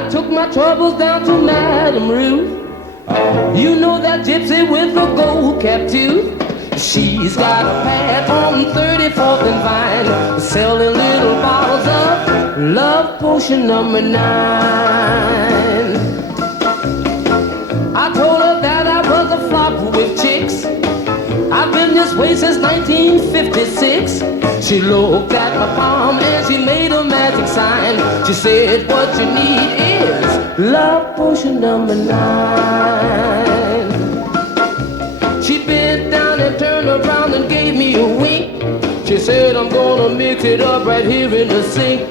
I took my troubles down to Madame Ruth. You know that gypsy with the gold cap too. She's got a pad on 34th and Vine, selling little bottles of love potion number 9. I told her that I was a flop with chicks. I've been this way since 1956. She looked at my palm and she made a magic sign. She said, what you need is love potion number 9. She bent down and turned around and gave me a wink. She said, I'm gonna mix it up right here in the sink.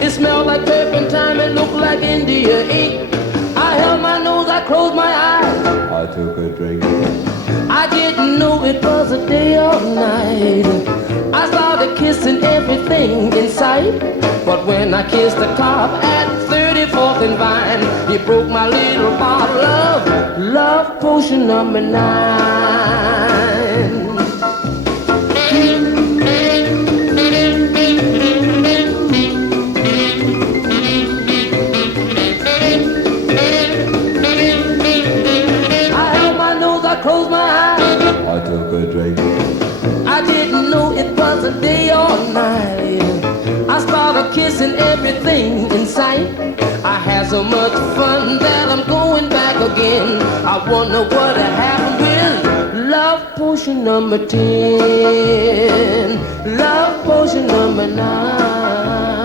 It smelled like turpentine and looked like India ink. I held my nose, I closed my eyes. I took a drink. I didn't know it was a day or night. I started kissing everything in sight. But when I kissed the top at 34th and Vine, he broke my little bottle of love potion number 9. Close my eyes. I took a drink. I didn't know it was a day or night. I started kissing everything in sight. I had so much fun that I'm going back again. I wonder what happened with love potion number 10, love potion number 9.